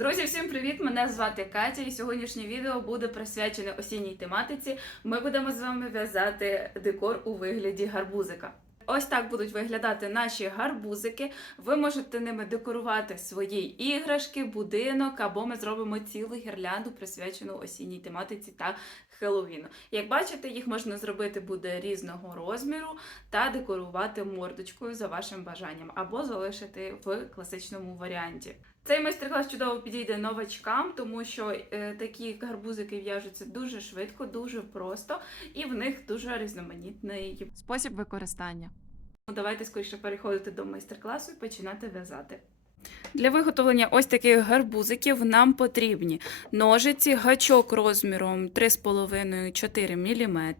Друзі, всім привіт! Мене звати Катя, і сьогоднішнє відео буде присвячене осінній тематиці. Ми будемо з вами в'язати декор у вигляді гарбузика. Ось так будуть виглядати наші гарбузики. Ви можете ними декорувати свої іграшки, будинок, або ми зробимо цілу гірлянду, присвячену осінній тематиці та Хеллоуіну. Як бачите, їх можна зробити буде різного розміру та декорувати мордочкою за вашим бажанням, або залишити в класичному варіанті. Цей майстер-клас чудово підійде новачкам, тому що е, такі гарбузики в'яжуться дуже швидко, дуже просто, і в них дуже різноманітний спосіб використання. Ну, Давайте скоріше переходити до майстер-класу і починати в'язати. Для виготовлення ось таких гарбузиків нам потрібні ножиці, гачок розміром 3,5-4 мм.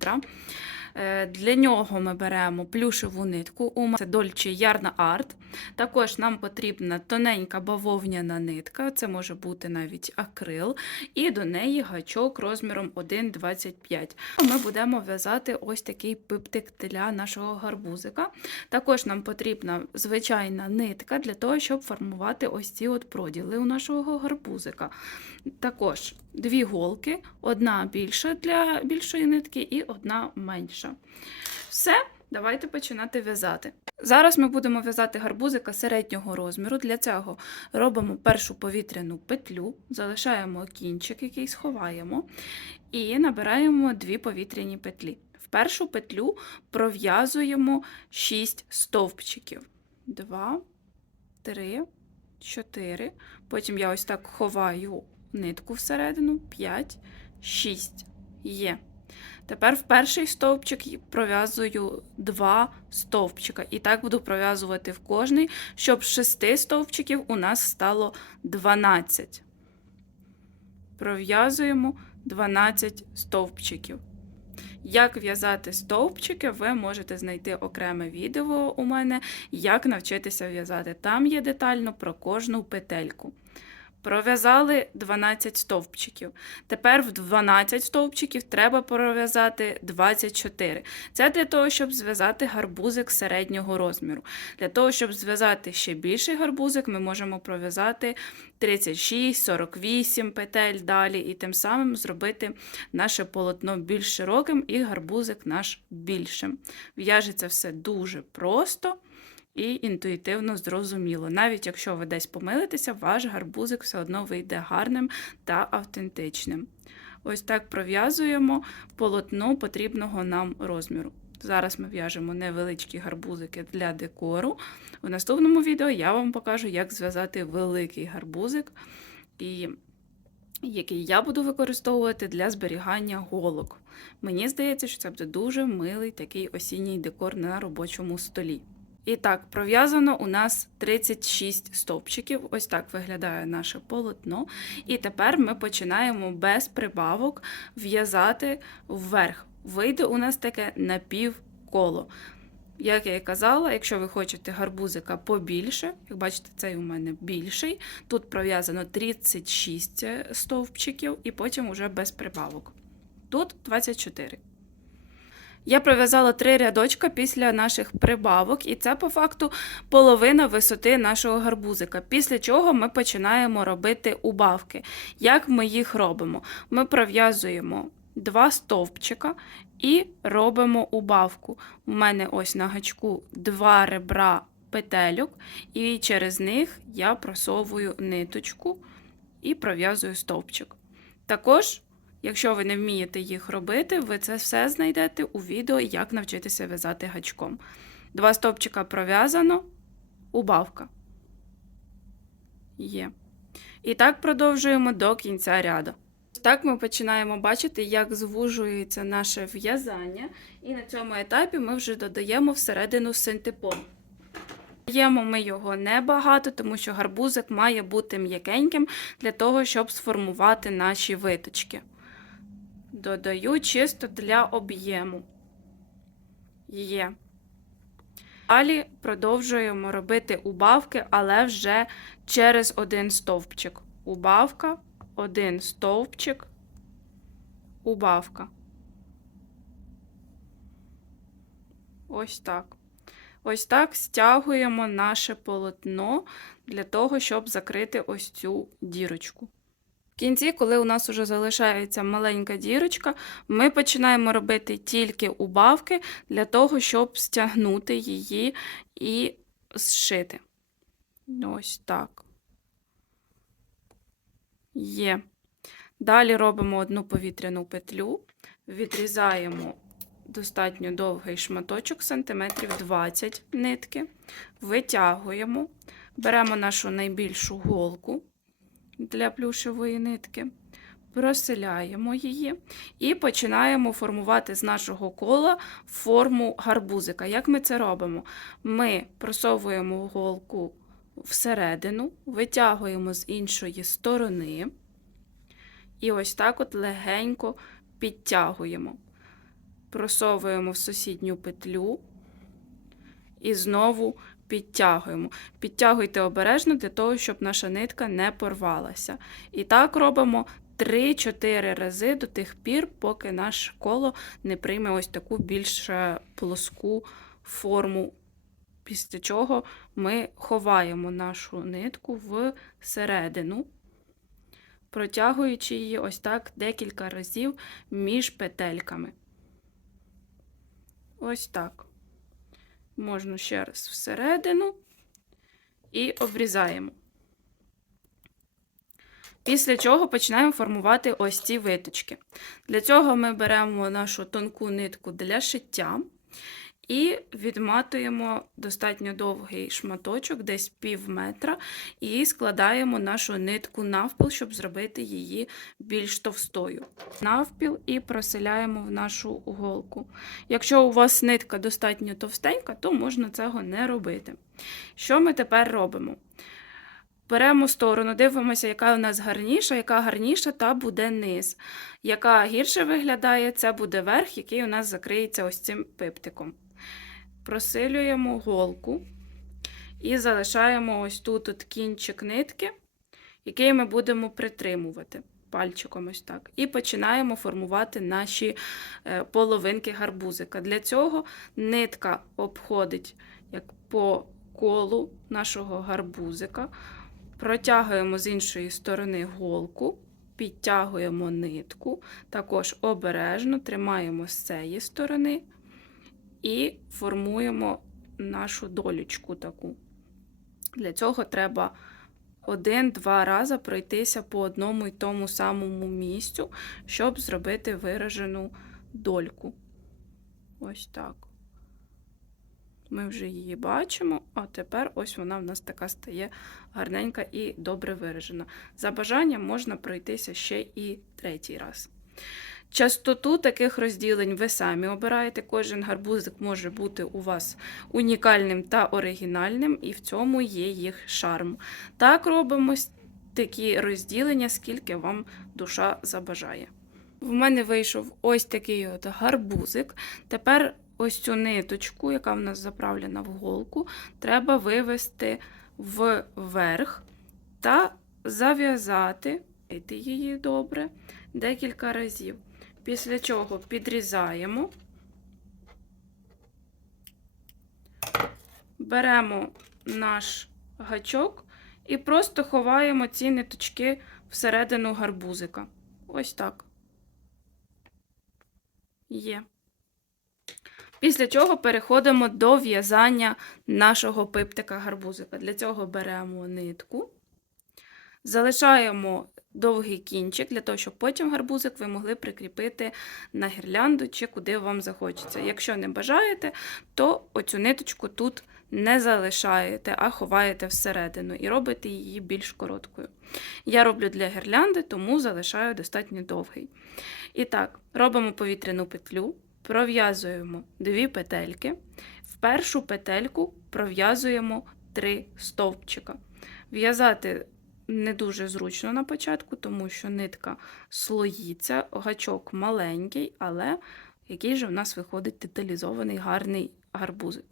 Е, Для нього ми беремо плюшеву нитку, у це Dolce Yarn Art. Також нам потрібна тоненька бавовняна нитка, це може бути навіть акрил, і до неї гачок розміром 1,25. Ми будемо в'язати ось такий пиптик для нашого гарбузика. Також нам потрібна звичайна нитка для того, щоб формувати ось ці от проділи у нашого гарбузика. Також дві голки, одна більша для більшої нитки і одна менша. Все, давайте починати в'язати. Зараз ми будемо в'язати гарбузика середнього розміру. Для цього робимо першу повітряну петлю, залишаємо кінчик, який сховаємо, і набираємо дві повітряні петлі. В першу петлю пров'язуємо 6 стовпчиків. 2, 3, 4. Потім я ось так ховаю нитку всередину, 5, 6. Є. Тепер в перший стовпчик пров'язую 2 стовпчика. І так буду пров'язувати в кожний, щоб з 6 стовпчиків у нас стало 12. Пров'язуємо 12 стовпчиків. Як в'язати стовпчики, ви можете знайти окреме відео у мене, як навчитися в'язати. Там є детально про кожну петельку. Пров'язали 12 стовпчиків. Тепер в 12 стовпчиків треба пров'язати 24. Це для того, щоб зв'язати гарбузик середнього розміру. Для того, щоб зв'язати ще більший гарбузик, ми можемо пров'язати 36, 48 петель далі, і тим самим зробити наше полотно більш широким і гарбузик наш більшим. В'яжеться все дуже просто і інтуїтивно зрозуміло. Навіть якщо ви десь помилитеся, ваш гарбузик все одно вийде гарним та автентичним. Ось так пров'язуємо полотно потрібного нам розміру. Зараз ми в'яжемо невеличкі гарбузики для декору. У наступному відео я вам покажу, як зв'язати великий гарбузик, і який я буду використовувати для зберігання голок. Мені здається, що це буде дуже милий такий осінній декор на робочому столі. І так, пров'язано у нас 36 стовпчиків. Ось так виглядає наше полотно. І тепер ми починаємо без прибавок в'язати вверх. Вийде у нас таке напівколо. Як я і казала, якщо ви хочете гарбузика побільше, як бачите, цей у мене більший. Тут пров'язано 36 стовпчиків, і потім уже без прибавок. Тут 24. Я пров'язала три рядочка після наших прибавок, і це по факту половина висоти нашого гарбузика. Після чого ми починаємо робити убавки. Як ми їх робимо? Ми пров'язуємо два стовпчика і робимо убавку. У мене ось на гачку два ребра петельок, і через них я просовую ниточку і пров'язую стовпчик. Також Якщо ви не вмієте їх робити, ви це все знайдете у відео, як навчитися в'язати гачком. Два стовпчика пров'язано, убавка. Є. І так продовжуємо до кінця ряду. Так ми починаємо бачити, як звужується наше в'язання, і на цьому етапі ми вже додаємо всередину синтепон. Даємо ми його небагато, тому що гарбузик має бути м'якеньким для того, щоб сформувати наші виточки. Додаю чисто для об'єму. Є. Далі продовжуємо робити убавки, але вже через один стовпчик. Убавка, один стовпчик, убавка. Ось так. Ось так стягуємо наше полотно для того, щоб закрити ось цю дірочку. Кінці, коли у нас вже залишається маленька дірочка, ми починаємо робити тільки убавки для того, щоб стягнути її і зшити. Ось так. Є. Далі робимо одну повітряну петлю, відрізаємо достатньо довгий шматочок, сантиметрів 20 нитки, витягуємо, беремо нашу найбільшу голку для плюшевої нитки, проселяємо її і починаємо формувати з нашого кола форму гарбузика. Як ми це робимо? Ми просовуємо голку всередину, витягуємо з іншої сторони. І ось так от легенько підтягуємо. Просовуємо в сусідню петлю і знову підтягуємо. Підтягуйте обережно для того, щоб наша нитка не порвалася. І так робимо 3-4 рази до тих пір, поки наше коло не прийме ось таку більш е, плоску форму. Після чого ми ховаємо нашу нитку всередину протягуючи її ось так декілька разів між петельками. Ось так. Можна ще раз всередину і обрізаємо. Після чого починаємо формувати ось ці виточки. Для цього ми беремо нашу тонку нитку для шиття і відматуємо достатньо довгий шматочок, десь пів метра, і складаємо нашу нитку навпіл, щоб зробити її більш товстою. Навпіл і проселяємо в нашу голку. Якщо у вас нитка достатньо товстенька, то можна цього не робити. Що ми тепер робимо? Беремо сторону, дивимося, яка у нас гарніша, яка гарніша, та буде низ. Яка гірше виглядає, це буде верх, який у нас закриється ось цим пиптиком. Просилюємо голку і залишаємо ось тут от кінчик нитки, який ми будемо притримувати пальчиком ось так. І починаємо формувати наші е, половинки гарбузика. Для цього нитка обходить як по колу нашого гарбузика. Протягуємо з іншої сторони голку, підтягуємо нитку, також обережно тримаємо з цієї сторони і формуємо нашу долючку таку. Для цього треба один-два рази пройтися по одному і тому самому місцю, щоб зробити виражену дольку. Ось так. Ми вже її бачимо, а тепер ось вона в нас така стає гарненька і добре виражена. За бажанням можна пройтися ще і третій раз. Частоту таких розділень ви самі обираєте. Кожен гарбузик може бути у вас унікальним та оригінальним, і в цьому є їх шарм. Так робимо такі розділення, скільки вам душа забажає. В мене вийшов ось такий от гарбузик. Тепер ось цю ниточку, яка в нас заправлена в голку, треба вивести вверх та зав'язати її добре декілька разів. Після чого підрізаємо, беремо наш гачок і просто ховаємо ці ниточки всередину гарбузика. Ось так. Є. Після чого переходимо до в'язання нашого пиптика гарбузика. Для цього беремо нитку, залишаємо довгий кінчик, для того, щоб потім гарбузик ви могли прикріпити на гірлянду чи куди вам захочеться. Якщо не бажаєте, то оцю ниточку тут не залишаєте, а ховаєте всередину і робите її більш короткою. Я роблю для гірлянди, тому залишаю достатньо довгий. І так, робимо повітряну петлю, пров'язуємо дві петельки. В першу петельку пров'язуємо три стовпчика. В'язати не дуже зручно на початку, тому що нитка слоїться, гачок маленький, але який же в нас виходить деталізований гарний гарбузик.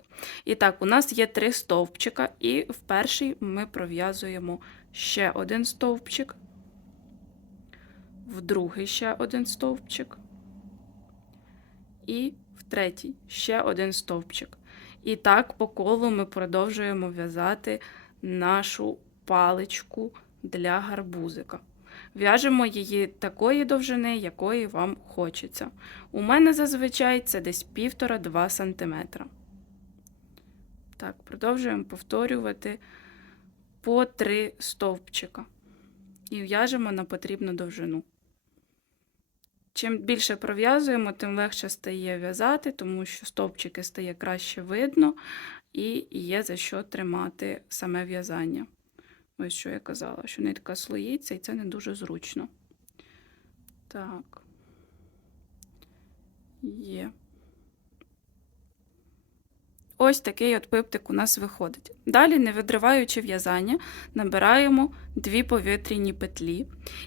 І так, у нас є три стовпчика, і в перший ми пров'язуємо ще один стовпчик, в другий ще один стовпчик, і в третій ще один стовпчик. І так по колу ми продовжуємо в'язати нашу паличку для гарбузика. В'яжемо її такої довжини, якої вам хочеться. У мене зазвичай це десь 1,5-2 см. Так, продовжуємо повторювати по 3 стовпчика. І в'яжемо на потрібну довжину. Чим більше пров'язуємо, тим легше стає в'язати, тому що стовпчики стає краще видно і є за що тримати саме в'язання. Ось що я казала, що нитка слоїться, і це не дуже зручно. Так. Є. Ось такий от пиптик у нас виходить. Далі, не видриваючи в'язання, набираємо дві повітряні петлі.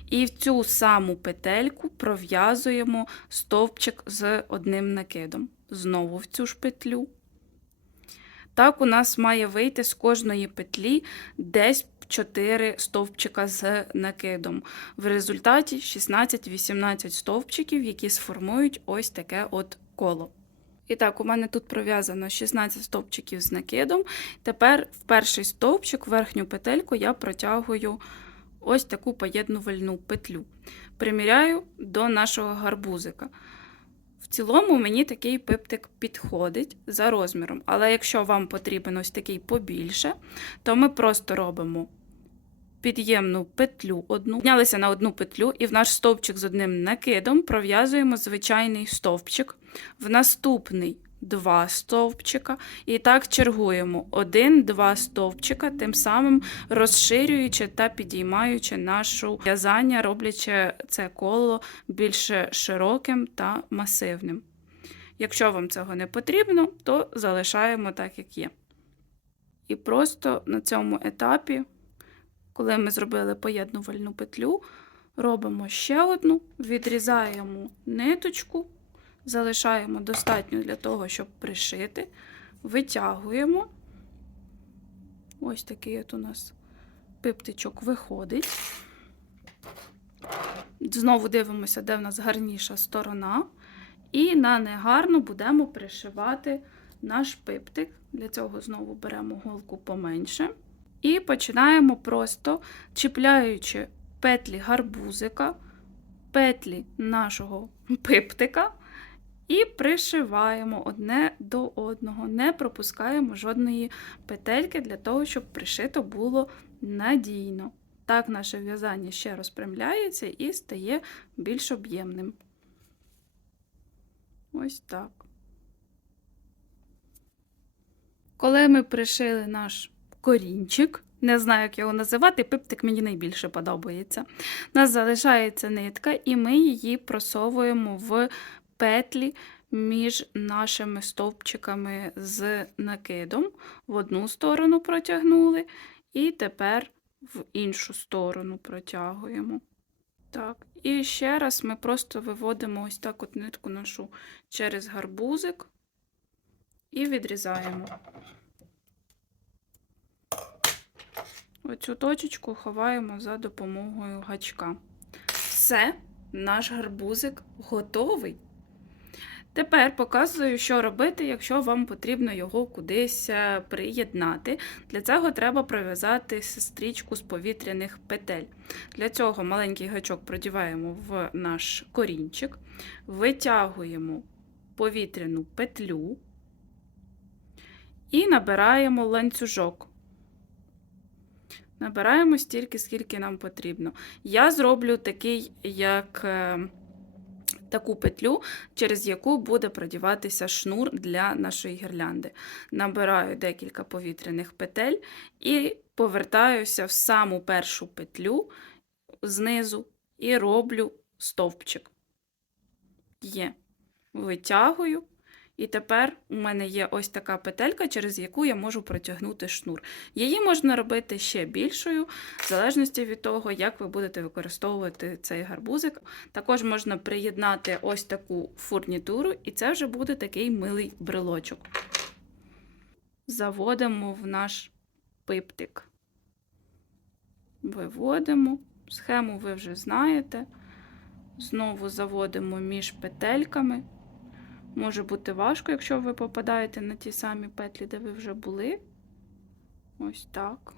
І в цю саму петельку пров'язуємо стовпчик з одним накидом. Знову в цю ж петлю. Так, у нас має вийти з кожної петлі десь 4 стовпчика з накидом. В результаті 16-18 стовпчиків, які сформують ось таке от коло. І так, у мене тут пров'язано 16 стовпчиків з накидом. Тепер в перший стовпчик, верхню петельку, я протягую ось таку поєднувальну петлю. Приміряю до нашого гарбузика. В цілому мені такий пиптик підходить за розміром. Але якщо вам потрібен ось такий побільше, то ми просто робимо під'ємну петлю одну, піднялися на одну петлю, і в наш стовпчик з одним накидом пров'язуємо звичайний стовпчик. В наступний два стовпчика. І так чергуємо один-два стовпчика, тим самим розширюючи та підіймаючи нашу в'язання, роблячи це коло більш широким та масивним. Якщо вам цього не потрібно, то залишаємо так, як є. І просто на цьому етапі, коли ми зробили поєднувальну петлю, робимо ще одну, відрізаємо ниточку, залишаємо достатньо для того, щоб пришити, витягуємо. Ось такий от у нас пиптичок виходить. Знову дивимося, де в нас гарніша сторона. І на негарну будемо пришивати наш пиптик. Для цього знову беремо голку поменше. І починаємо просто чіпляючи петлі гарбузика, петлі нашого пиптика, і пришиваємо одне до одного. Не пропускаємо жодної петельки для того, щоб пришито було надійно. Так наше в'язання ще розпрямляється і стає більш об'ємним. Ось так. Коли ми пришили наш корінчик, не знаю, як його називати, пиптик мені найбільше подобається. У нас залишається нитка, і ми її просовуємо в петлі між нашими стовпчиками з накидом. В одну сторону протягнули, і тепер в іншу сторону протягуємо. Так, і ще раз ми просто виводимо ось так от нитку нашу через гарбузик і відрізаємо. Оцю точечку ховаємо за допомогою гачка. Все, наш гарбузик готовий. Тепер показую, що робити, якщо вам потрібно його кудись е, приєднати. Для цього треба пров'язати сестрічку з повітряних петель. Для цього маленький гачок продіваємо в наш корінчик, витягуємо повітряну петлю і набираємо ланцюжок. Набираємо стільки, скільки нам потрібно. Я зроблю такий, як е, таку петлю, через яку буде продіватися шнур для нашої гірлянди. Набираю декілька повітряних петель і повертаюся в саму першу петлю знизу і роблю стовпчик. Є. Витягую. І тепер у мене є ось така петелька, через яку я можу протягнути шнур. Її можна робити ще більшою, в залежності від того, як ви будете використовувати цей гарбузик. Також можна приєднати ось таку фурнітуру, і це вже буде такий милий брелочок. Заводимо в наш пиптик. Виводимо. Схему ви вже знаєте. Знову заводимо між петельками Може бути важко, якщо ви попадаєте на ті самі петлі, де ви вже були. Ось так.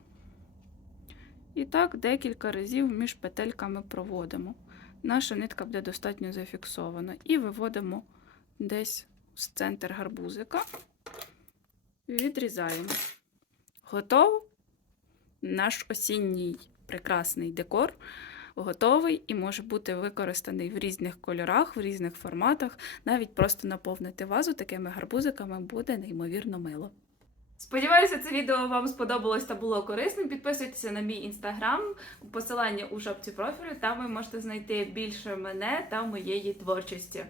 І так декілька разів між петельками проводимо. Наша нитка буде достатньо зафіксована. І виводимо десь з центр гарбузика. Відрізаємо. Готово? Наш осінній прекрасний декор готовий і може бути використаний в різних кольорах, в різних форматах. Навіть просто наповнити вазу такими гарбузиками буде неймовірно мило. Сподіваюся, це відео вам сподобалось та було корисним. Підписуйтеся на мій інстаграм, посилання у шапці профілю. Там ви можете знайти більше мене та моєї творчості.